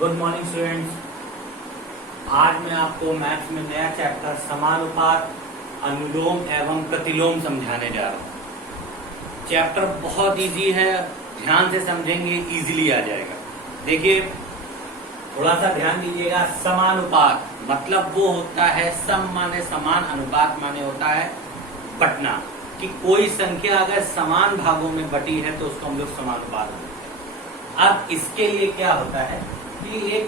Good morning students. आज मैं आपको मैथ्स में नया चैप्टर समानुपात, अनुलोम एवं प्रतिलोम समझाने जा रहा हूँ। चैप्टर बहुत इजी है, ध्यान से समझेंगे इजीली आ जाएगा। देखिए थोड़ा सा ध्यान दीजिएगा। समानुपात मतलब वो होता है, सम माने समान, अनुपात माने होता है बटना, कि कोई संख्या अगर समान भागों में बटी है तो उसको हम लोग समानुपात बोलते हैं। अब इसके लिए क्या होता है कि एक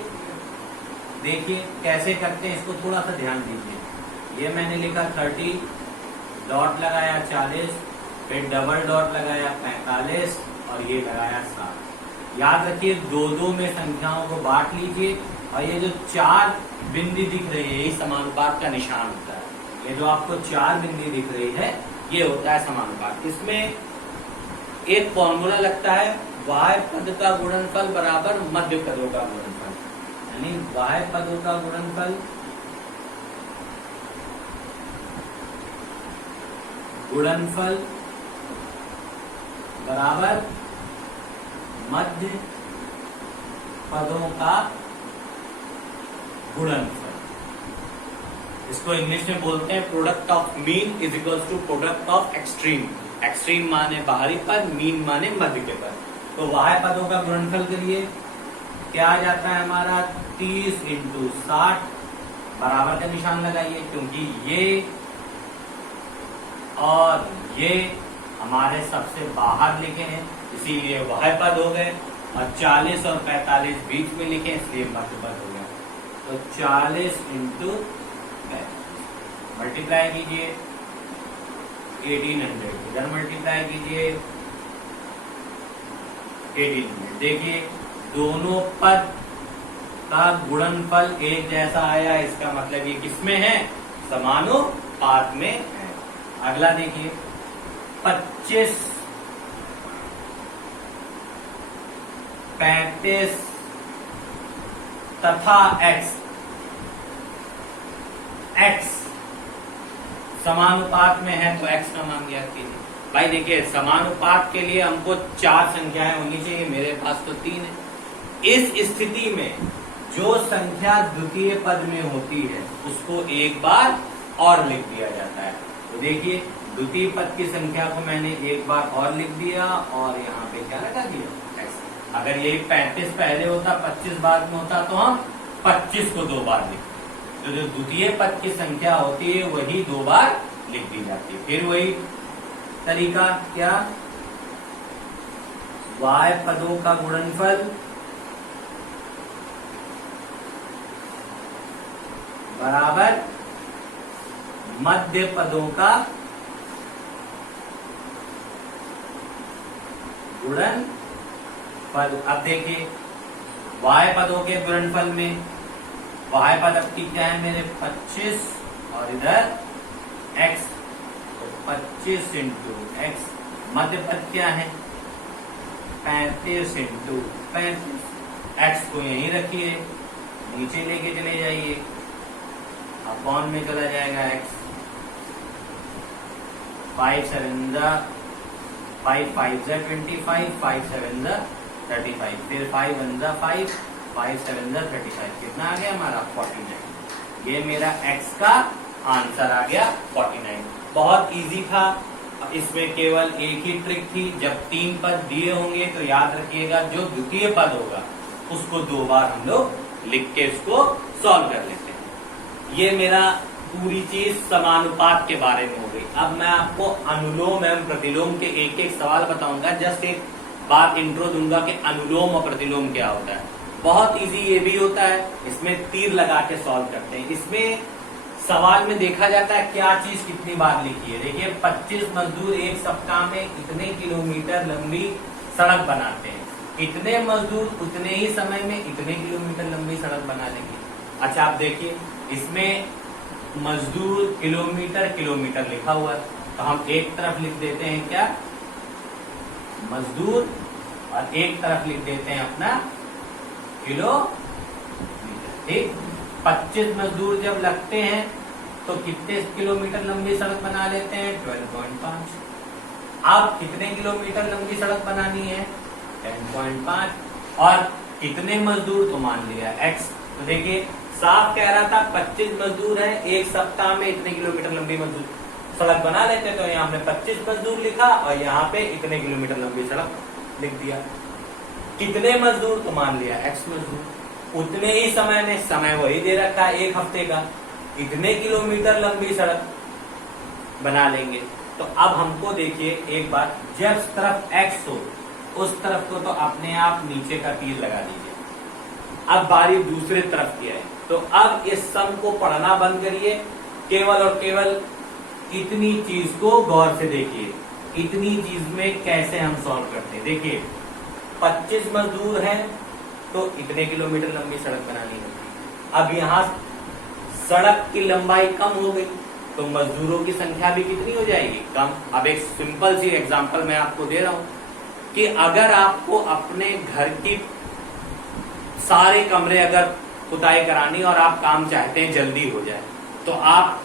देखिए कैसे करते हैं, इसको थोड़ा सा ध्यान दीजिए। ये मैंने लिखा 30, डॉट लगाया 40, फिर डबल डॉट लगाया 45 और ये लगाया 7। याद रखिए दो दो में संख्याओं को बांट लीजिए और ये जो 4 बिंदी दिख रही है यही समानुपात का निशान होता है। ये जो आपको 4 बिंदी दिख रही है ये होता है समानुपात। इसमें एक फॉर्मूला लगता है, y पद का गुणनफल बराबर मध्य पदों का गुणनफल, यानी y पदों का गुणनफल बराबर मध्य पदों का गुणनफल। इसको इंग्लिश में बोलते हैं product of mean is equals to product of extreme. Extreme माने बाहरी पद, मीन माने मध्य के पद। तो y पदों का गुणनफल के लिए क्या आ जाता है हमारा 30 × 60, बराबर का निशान लगाइए क्योंकि ये और ये हमारे सबसे बाहर लिखे हैं इसीलिए y पद हो गए, और 40 और 45 बीच में लिखे इसलिए मध्य पद हो गया। तो 40 × मल्टीप्लाई कीजिए 1800, इधर मल्टीप्लाई कीजिए 1800। देखिए दोनों पद का गुणनफल एक जैसा आया, इसका मतलब ये किसमें है, समानुपात में है। अगला देखिए 25, 35 तथा x समानुपात में है तो x का मान ज्ञात कीजिए। भाई देखिए समानुपात के लिए हमको 4 संख्याएं होनी चाहिए, मेरे पास तो 3 है। इस स्थिति में जो संख्या द्वितीय पद में होती है उसको एक बार और लिख दिया जाता है। तो देखिए द्वितीय पद की संख्या को मैंने एक बार और लिख दिया और यहाँ पे क्या लगा दिया x। अगर ये 35 पहले होता 25 बाद में होता तो हम 25 को 2 बार लिखते। तो जो द्वितीय पद की संख्या होती है वही 2 बार लिख दी जाती है। फिर वही तरीका क्या, y पदों का गुणनफल बराबर मध्य पदों का गुणनफल। अब देखिए y पदों के गुणनफल में y पद अब की क्या है मेरे 25 और इधर x, तो 25 × x। मध्य पद क्या है 35 × 35। x को यहीं रखिए, नीचे लेके चले जाइए, अपॉन में चला जाएगा x। 5 7 5 5 25, 5 7 35, फिर 5 1 5, 5 7 35, कितना आ गया हमारा 49। ये मेरा x का आंसर आ गया 49। बहुत इजी था। इसमें केवल एक ही ट्रिक थी, जब 3 पद दिए होंगे तो याद रखिएगा जो द्वितीय पद होगा उसको 2 बार हम लोग लिख के इसको सॉल्व कर लेते हैं। ये मेरा पूरी चीज समानुपात के बारे में हो गई। अब मैं आपको अनुलोम एवं प्रतिलोम के एक एक सवाल बताऊंगा। जस्ट एक बार इंट्रो दूंगा कि अनुलोम और प्रतिलोम क्या होता है। बहुत इजी ये भी होता है, इसमें तीर लगा के सॉल्व करते हैं। इसमें सवाल में देखा जाता है क्या चीज कितनी बार लिखी है। देखिए 25 मजदूर एक सप्ताह में इतने किलोमीटर लंबी सड़क बनाते हैं, इतने मजदूर उतने ही समय में इतने किलोमीटर लंबी सड़क बना लेंगे। अच्छा आप देखिए इसमें मजदूर किलोमीटर लिखा हुआ है, तो हम एक तरफ लिख देते हैं क्या मजदूर और एक तरफ लिख देते हैं अपना किलोमीटर। ठीक, 25 मजदूर जब लगते हैं तो कितने किलोमीटर लंबी सड़क बना लेते हैं 12.5। अब कितने किलोमीटर लंबी सड़क बनानी है 10.5 और कितने मजदूर, तो मान लिया एक्स। तो देखिए साफ कह रहा था 25 मजदूर है, एक सप्ताह में इतने किलोमीटर लंबी मजदूर सड़क बना लेते, तो यहाँ हमने 25 मजदूर लिखा और यहाँ पे इतने किलोमीटर लंबी सड़क लिख दिया। कितने मजदूर, तो मान लिया एक्स मजदूर। उतने ही समय में, समय वही दे रखा है 1 हफ्ते का, इतने किलोमीटर लंबी सड़क बना लेंगे। तो अब हमको देखिए एक बात, जिस तरफ एक्स हो उस तरफ को तो अपने आप नीचे का तीर लगा दीजिए। अब बारी दूसरे तरफ की है, तो अब इस सम को पढ़ना बंद करिए, केवल और केवल इतनी चीज को गौर से देखिए, इतनी चीज में कैसे हम सॉल्व करते हैं। देखिए 25 मजदूर हैं तो इतने किलोमीटर लंबी सड़क बनानी होगी। अब यहाँ सड़क की लंबाई कम हो गई तो मजदूरों की संख्या भी कितनी हो जाएगी, कम। अब एक सिंपल सी एग्जांपल मैं आपको दे रहा हूं कि अगर आपको अपने घर की सारे कमरे अगर खुदाई करानी और आप काम चाहते हैं जल्दी हो जाए, तो आप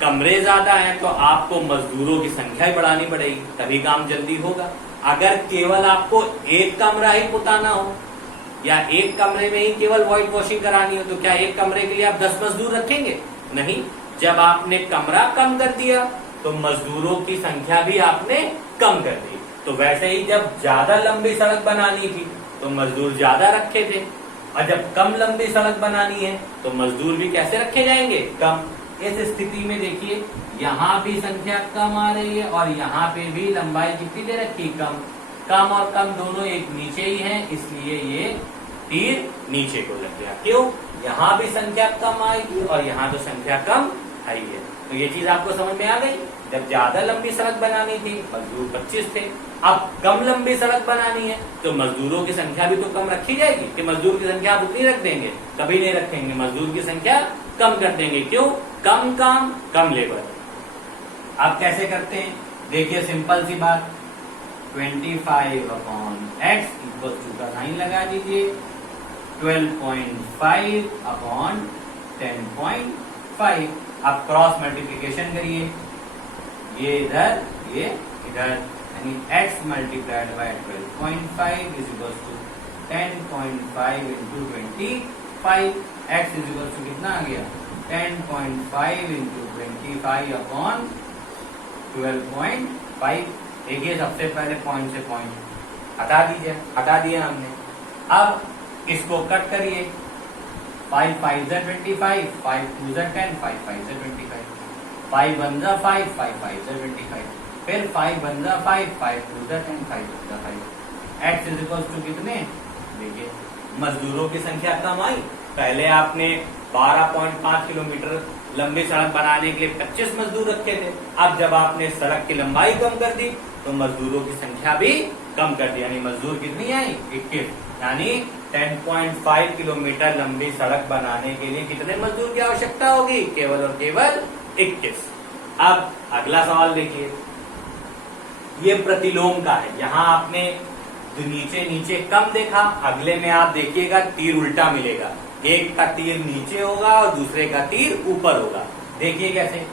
कमरे ज्यादा हैं तो आपको मजदूरों की संख्या ही बढ़ानी पड़ेगी, तभी काम जल्दी होगा। अगर केवल आपको एक कमरा ही पुताना हो या एक कमरे में ही केवल व्हाइट वॉशिंग करानी हो, तो क्या एक कमरे के लिए आप 10 मजदूर रखेंगे? नहीं। जब आपने कमरा कम कर दिया तो मजदूरों की संख्या भी आपने कम कर दी। तो वैसे ही जब ज्यादा लंबी सड़क बनानी थी तो मजदूर ज्यादा रखे थे, और जब कम लंबी सड़क बनानी है तो मजदूर भी कैसे रखे जाएंगे, कम। इस स्थिति में देखिए यहाँ भी संख्या कम आ रही है और यहाँ पे भी लंबाई कितनी दे रखी, कम। कम और कम दोनों एक नीचे ही हैं, इसलिए ये तीर नीचे को लग गया। क्यों? यहाँ भी संख्या कम आएगी और यहाँ तो संख्या कम आई है। तो ये चीज आपको समझ में आ गई। जब ज्यादा लंबी सड़क बनानी थी मजदूर 25 थे, अब कम लंबी सड़क बनानी है तो मजदूरों की संख्या भी तो कम रखी जाएगी। कि मजदूर की संख्या आप उतनी रख देंगे? कभी नहीं रखेंगे, मजदूर की संख्या कम कर देंगे। क्यों? कम काम कम लेबर। आप कैसे करते हैं? देखिए सिंपल सी बात, 25/x इक्वल टू का साइन लगा दीजिए, 12.5/10.5। आप क्रॉस मल्टीप्लीकेशन करिए, ये इधर ये इधर, यानी x multiplied by 12.5 is equal to 10.5 into 25। x is equal to कितना आ गया, 10.5 इंटू 25 अपॉन 12.5। देखिए सबसे पहले पॉइंट से पॉइंट हटा दीजिए, हटा दिया हमने। अब इसको कट करिए, 5 5 जा 25, 5 2 जा 10, 5 5 जा 25, 5 1 जा 5, 5 5 जा 25, फिर 5 1 जा 5, 5 2 जा 10, 5 2 जा 5। x इज इक्वल टू कितने, देखिए मजदूरों की संख्या कम आई। पहले आपने 12.5 किलोमीटर लंबी सड़क बनाने के लिए 25 मजदूर रखे थे, अब जब आपने सड़क की लंबाई कम कर दी तो मजदूरों की संख्या भी कम कर दी, यानी मजदूर कितनी आई, 21। यानी 10.5 किलोमीटर लंबी सड़क बनाने के लिए कितने मजदूर की आवश्यकता होगी, केवल और केवल 21। अब अगला सवाल देखिए, ये प्रतिलोम का है। यहाँ आपने नीचे नीचे कम देखा, अगले में आप देखिएगा तीर उल्टा मिलेगा, एक का तीर नीचे होगा और दूसरे का तीर ऊपर होगा। देखिए कैसे,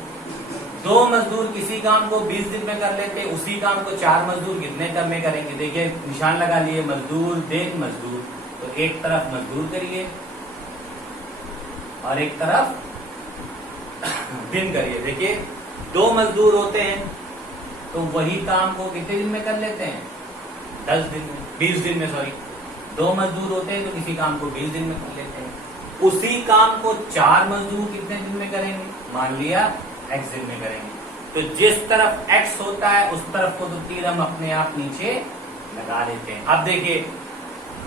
2 मजदूर किसी काम को 20 दिन में कर लेते, उसी काम को 4 मजदूर कितने दिन में करेंगे। देखिए निशान लगा लिए, मजदूर दिन मजदूर, तो एक तरफ मजदूर करिए और एक तरफ दिन करिए। देखिए 2 मजदूर होते हैं तो वही काम को कितने दिन में कर लेते हैं, 10 दिन में, 20 दिन में, सॉरी। 2 मजदूर होते हैं तो किसी काम को 20 दिन में कर लेते हैं, उसी काम को 4 मजदूर कितने दिन में करेंगे, मान लिया x दिन में करेंगे। तो जिस तरफ x होता है उस तरफ को तो तीर हम अपने आप नीचे लगा देते हैं। अब देखिए,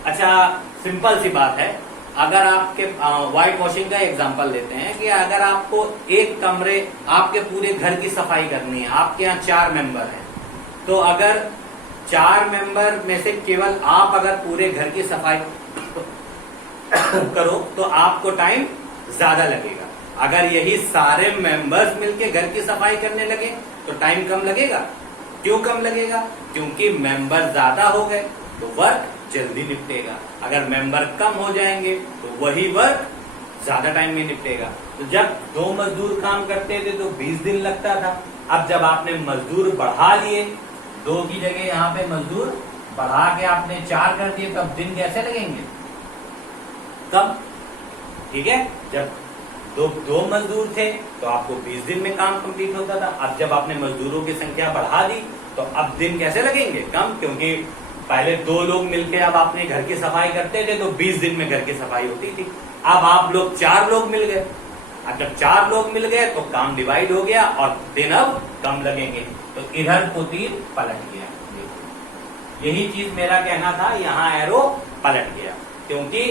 अच्छा सिंपल सी बात है, अगर आपके व्हाइट वॉशिंग का एग्जांपल लेते हैं कि अगर आपको एक कमरे, आपके पूरे घर की सफाई करनी है, आपके यहाँ 4 मेंबर हैं, तो अगर 4 मेंबर में से केवल आप अगर पूरे घर की सफाई करो तो आपको टाइम ज्यादा लगेगा। अगर यही सारे मेंबर्स मिलके घर की सफाई करने लगे तो टाइम कम लगेगा। क्यों कम लगेगा? क्योंकि मेंबर ज्यादा हो गए तो वर्क जल्दी निपटेगा। अगर मेंबर कम हो जाएंगे तो वही वर्क ज्यादा टाइम में निपटेगा। तो जब 2 मजदूर काम करते थे तो 20 दिन लगता था, अब जब आपने मजदूर बढ़ा लिए, 2 की जगह यहाँ पे मजदूर बढ़ा के आपने 4 कर दिए तो अब दिन कैसे लगेंगे? कम। ठीक है, जब दो मजदूर थे तो आपको 20 दिन में काम कंप्लीट होता था। अब जब आपने मजदूरों की संख्या बढ़ा दी तो अब दिन कैसे लगेंगे? कम, क्योंकि पहले 2 लोग मिलके अब आपने घर की सफाई करते थे तो 20 दिन में घर की सफाई होती थी। अब आप लोग 4 लोग मिल गए, अब जब 4 लोग मिल गए तो काम डिवाइड हो गया और दिन अब कम लगेंगे। तो इधर को तीर पलट गया। यही चीज मेरा कहना था, यहाँ एरो पलट गया क्योंकि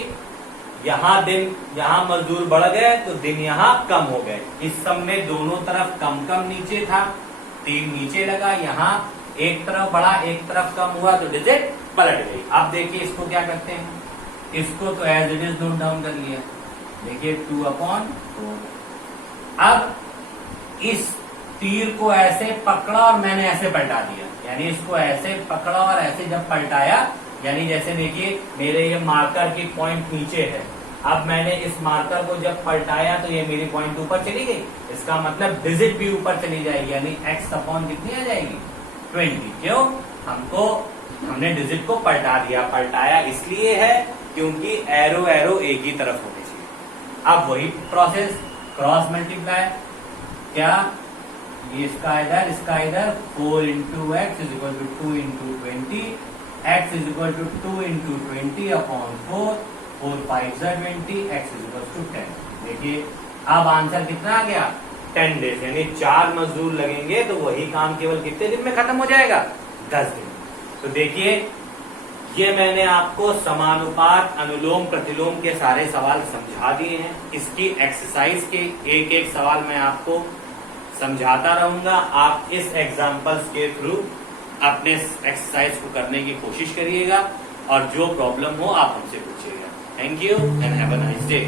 यहाँ मजदूर बढ़ गए तो दिन यहाँ कम हो गए। इस सब में दोनों तरफ कम कम नीचे था, तीर नीचे लगा, यहाँ एक तरफ बढ़ा एक तरफ कम हुआ तो डिजिट पलट गई। अब देखिए इसको क्या करते हैं, इसको तो as it is note down कर लिया। देखिए 2/4। अब इस तीर को ऐसे पकड़ा और मैंने ऐसे पलटा दिया, यानी इसको ऐसे पकड़ा और ऐसे जब पलटाया, यानी जैसे देखिए मेरे ये मार्कर की पॉइंट नीचे है, अब मैंने इस मार्कर को जब पलटाया तो ये मेरी पॉइंट ऊपर चली गई। इसका मतलब डिजिट भी ऊपर चली जाएगी, यानी x अपॉन कितनी आ जाएगी? 20। क्यों? हमने डिजिट को पलटा दिया। पलटाया इसलिए है क्योंकि एरो एक ही तरफ होनी चाहिए। अब वही प्रोसेस, क्रॉस मल्टीप्लाई, क्या ये इसका इधर 4 into X is equal to 2 into 20, X is equal to 2 into 20 upon 4, 4 5 20, X is equal to 10। देखिए अब आंसर कितना आ गया? 10 डेज, यानी 4 मजदूर लगेंगे तो वही काम केवल कितने दिन में खत्म हो जाएगा? 10 दिन। तो देखिए ये मैंने आपको समानुपात, अनुलोम प्रतिलोम के सारे सवाल समझा दिए हैं। इसकी एक्सरसाइज के एक एक सवाल मैं आपको समझाता रहूंगा। आप इस एग्जाम्पल्स के थ्रू अपने एक्सरसाइज को करने की कोशिश करिएगा और जो प्रॉब्लम हो आप हमसे पूछिएगा। Thank you and have a nice day.